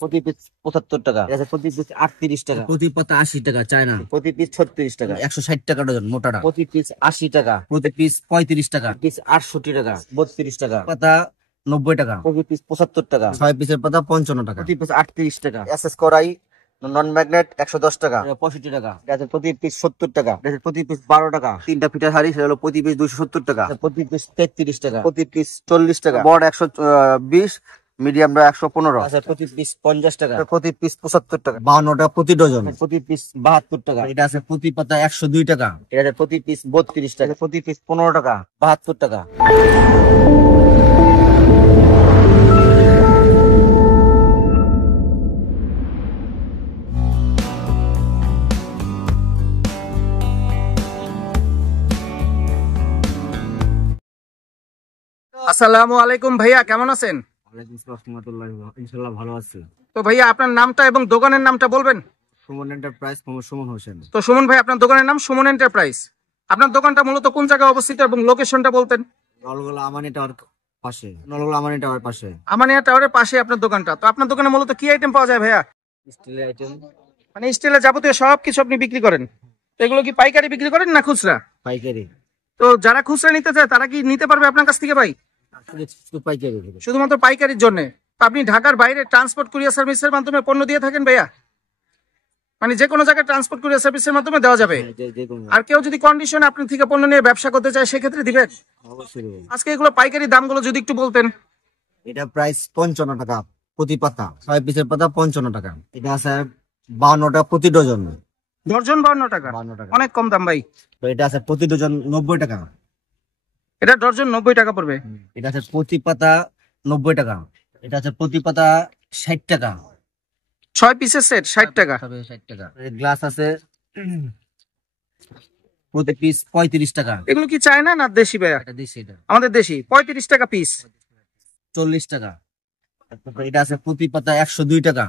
প্রতি পিস 75 টাকা। এটা আছে প্রতি পিস 38 টাকা। প্রতি পাতা 80 টাকা চায়না। প্রতি পিস 36 টাকা। 160 টাকা ডজন মোটাটা। প্রতি পিস 80 টাকা। প্রতি পিস 35 টাকা। পিস 68 টাকা। 32 টাকা। পাতা 90 টাকা। প্রতি পিস 75 টাকা। 6 পিসের পাতা 55 টাকা। প্রতি পিস 38 টাকা। এসএস কড়াই নন ম্যাগনেট 110 টাকা। 65 টাকা। এটা আছে প্রতি পিস 70 টাকা। এটা আছে প্রতি পিস 12 টাকা। তিনটা ফিটার হাড়ি সেটা হলো প্রতি পিস 270 টাকা। প্রতি পিস 33 টাকা। প্রতি পিস 40 টাকা। বড় 120, মিডিয়ামটা 115। আচ্ছা প্রতি পিস 50 টাকা। প্রতি পিস 75 টাকা। 52টা প্রতি ডজন। প্রতি পিস 72 টাকা। এটা আছে প্রতি পাতা 102 টাকা। এটা আছে প্রতি পিস 32 টাকা। প্রতি পিস 15 টাকা। 72 টাকা। আসসালামু আলাইকুম ভাইয়া, কেমন আছেন? ইনশাআল্লাহ ভালো আছি। তো ভাইয়া আপনার নামটা এবং দোকানের নামটা বলবেন? সুমন এন্টারপ্রাইজ, সুমন হোসেন। তো সুমন ভাই, আপনার দোকানের নাম সুমন এন্টারপ্রাইজ। আপনার দোকানটা মূলত কোন জায়গায় অবস্থিত এবং লোকেশনটা বলতেন? নলগোলা আমানি টাওয়ার পাশে। নলগোলা আমানি টাওয়ার পাশে। আমানিয়া টাওয়ারের পাশে আপনার দোকানটা। তো আপনার দোকানে মূলত কি আইটেম পাওয়া যায় ভাইয়া? স্টিলের আইটেম, মানে স্টিলের যাবতীয় সবকিছু আপনি বিক্রি করেন। তো এগুলো কি পাইকারি বিক্রি করেন না খুচরা? পাইকারি। তো যারা খুচরা নিতে চায় তারা কি নিতে পারবে আপনার কাছ থেকে ভাই? পাইকারি, শুধুমাত্র পাইকারির জন্য। আপনি ঢাকার বাইরে ট্রান্সপোর্ট কুরিয়ার সার্ভিসের মাধ্যমে পণ্য দিয়ে থাকেন ভাইয়া? মানে যে কোনো জায়গায় ট্রান্সপোর্ট কুরিয়ার সার্ভিসের মাধ্যমে দেওয়া যাবে। আর কেউ যদি কন্ডিশনে আপনার থেকে পণ্য নিয়ে ব্যবসা করতে চায় সেক্ষেত্রে দিবেন? অবশ্যই। আজকে এগুলো পাইকারি দামগুলো যদি একটু বলতেন। এটা প্রাইস 55 টাকা প্রতি পাতা। 6 পিসের পাতা 55 টাকা। এটা আছে 52টা প্রতি ডজন। ডজন 52 টাকা? অনেক কম দাম ভাই। তো এটা আছে প্রতি ডজন 90 টাকা। এটা ডজন 90 টাকা পড়বে। এটা আছে প্রতি পাতা 90 টাকা। এটা আছে প্রতি পাতা 60 টাকা। 6 পিসের সেট 60 টাকা। 60 টাকা। গ্লাস আছে প্রতি পিস 35 টাকা। এগুলো কি চায়না না দেশি ভাইয়া? এটা দেশি। এটা আমাদের দেশি। 35 টাকা পিস। 40 টাকা। এটা আছে প্রতি পাতা 102 টাকা।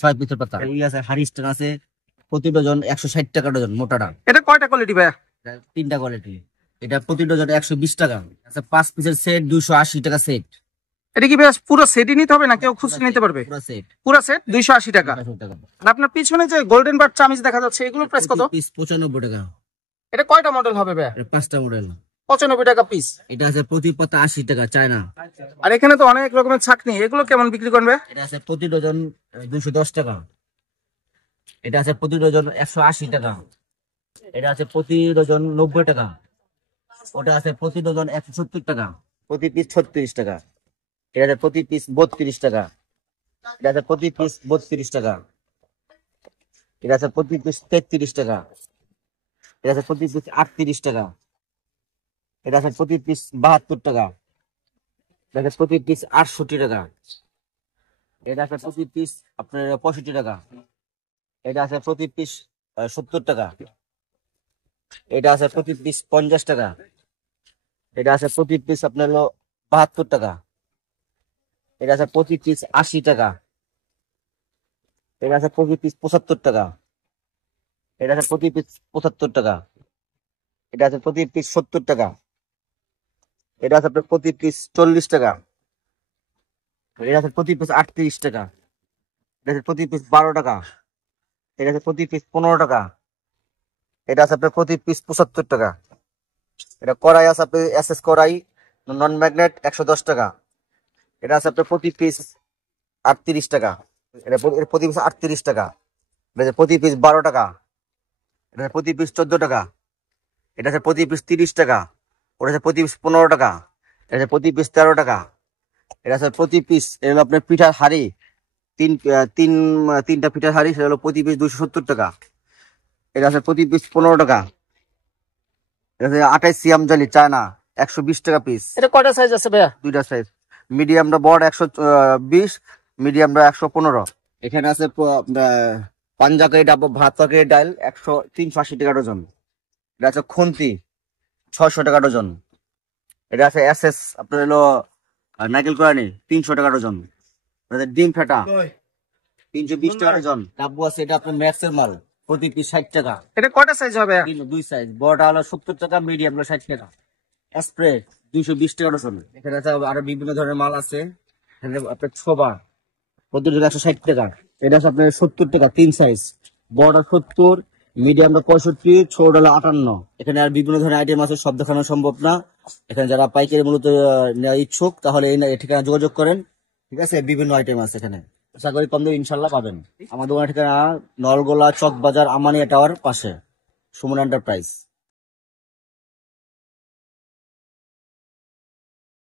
6 পিসের পাতা। এই আছে হারিস টাকা আছে প্রতি ডজন 160 টাকা ডজন মোটাটা। এটা কয়টা কোয়ালিটি ভাইয়া? তিনটা কোয়ালিটি। এটা প্রতি ডজন 120 টাকা। আচ্ছা 5 পিসের সেট 280 টাকা সেট। এটা কি ভাইয়া পুরো সেটই নিতে হবে না কেউ খুচরা নিতে পারবে? পুরো সেট। পুরো সেট 280 টাকা। আর আপনার পিছনে যে গোল্ডেন বার্ড চামিচ দেখা যাচ্ছে এগুলোর প্রাইস কত? পিস 95 টাকা। এটা কয়টা মডেল হবে ভাইয়া? 5টা মডেল। 95 টাকা পিস। এটা আছে প্রতি পাতা 80 টাকা চায়না। আর এখানে তো অনেক রকমের ছাকনি, এগুলো কেমন বিক্রি করবে? এটা আছে প্রতি ডজন 210 টাকা। এটা আছে প্রতি ডজন 180 টাকা। এটা আছে প্রতি ডজন 90 টাকা। ওটা আছে প্রতি ডজন 170 টাকা। প্রতি পিস 36 টাকা। এটা আছে প্রতি পিস 32 টাকা। এটা আছে প্রতি পিস 32 টাকা। এটা আছে প্রতি পিস 33 টাকা। এটা আছে প্রতি পিস 38 টাকা। এটা আছে প্রতি পিস 72 টাকা। এটা আছে প্রতি পিস 68 টাকা। এটা আছে প্রতি পিস আপনার 65 টাকা। এটা আছে প্রতি পিস 70 টাকা। এটা আছে প্রতি পিস 50 টাকা। এটা আছে প্রতি পিস আপনার হলো 72 টাকা। এটা আছে প্রতি পিস 80 টাকা। এটা আছে প্রতি পিস 75 টাকা। এটা আছে প্রতি পিস 75 টাকা। এটা আছে প্রতি পিস 70 টাকা। এটা আছে আপনার প্রতি পিস 40 টাকা। এটা আছে প্রতি পিস 38 টাকা। এটা আছে প্রতি পিস 12 টাকা। এটা আছে প্রতি পিস 15 টাকা। এটা আছে আপনার প্রতি পিস 75 টাকা। এটা কড়াই আছে আপনার এসএস কড়াই নন ম্যাগনেট 110 টাকা। এটা আছে আপনার প্রতি পিস 38 টাকা। এটা প্রতি পিস 38 টাকা। এটা প্রতি পিস 12 টাকা। এটা প্রতি পিস 14 টাকা। এটা আছে প্রতি পিস 30 টাকা। ওটা আছে প্রতি পিস 15 টাকা। এটা আছে প্রতি পিস 13 টাকা। এটা আছে প্রতি পিস এটা আপনার পিঠার হাড়ি তিনটা পিঠার হাড়ি সেটা হলো প্রতি পিস 270 টাকা। এটা আছে প্রতি পিস 15 টাকা। এটা আছে 28 সিয়াম জালি চায়না 120 টাকা পিস। এটা কয়টা সাইজ আছে ভাইয়া? দুইটা সাইজ। মিডিয়ামটা বড় 120, মিডিয়ামটা 115। এখানে আছে পাঞ্জাকারি ডাব ভাত তরকারি ডাল 380 টাকা ডজন। এটা আছে খুন্তি 600 টাকা ডজন। এটা আছে এসএস আপনার হলো নাইকেল কোরআনি 300 টাকা ডজন। ডিম ফেটা 320 টাকা ডজন। ডাব্বু আছে এটা আপনার ম্যাক্সের মাল প্রতি পিস 60 টাকা। এটা কয়টা সাইজ হবে? দুই সাইজ। বড়টা হলো 70 টাকা, মিডিয়াম হলো 60 টাকা। স্প্রে 220 টাকা ডজন। এখানে আছে আরো বিভিন্ন ধরনের মাল আছে। এখানে আপনার ছোবা প্রতি ডজন 160 টাকা। এটা আছে আপনার 70 টাকা, 3 সাইজ, বড় 70, মিডিয়ামটা 65, ছোট হলো 58। এখানে আর বিভিন্ন ধরনের আইটেম আছে, সব দেখানো সম্ভব না। এখানে যারা পাইকারি মূলত নেওয়া ইচ্ছুক তাহলে এই ঠিকানা যোগাযোগ করেন। ঠিক আছে, বিভিন্ন আইটেম আছে এখানে, আশা করি কম দামে ইনশাল্লাহ পাবেন। আমাদের দোকানের ঠিকানা নলগোলা চক বাজার, আমানিয়া টাওয়ার পাশে, সুমন এন্টারপ্রাইজ।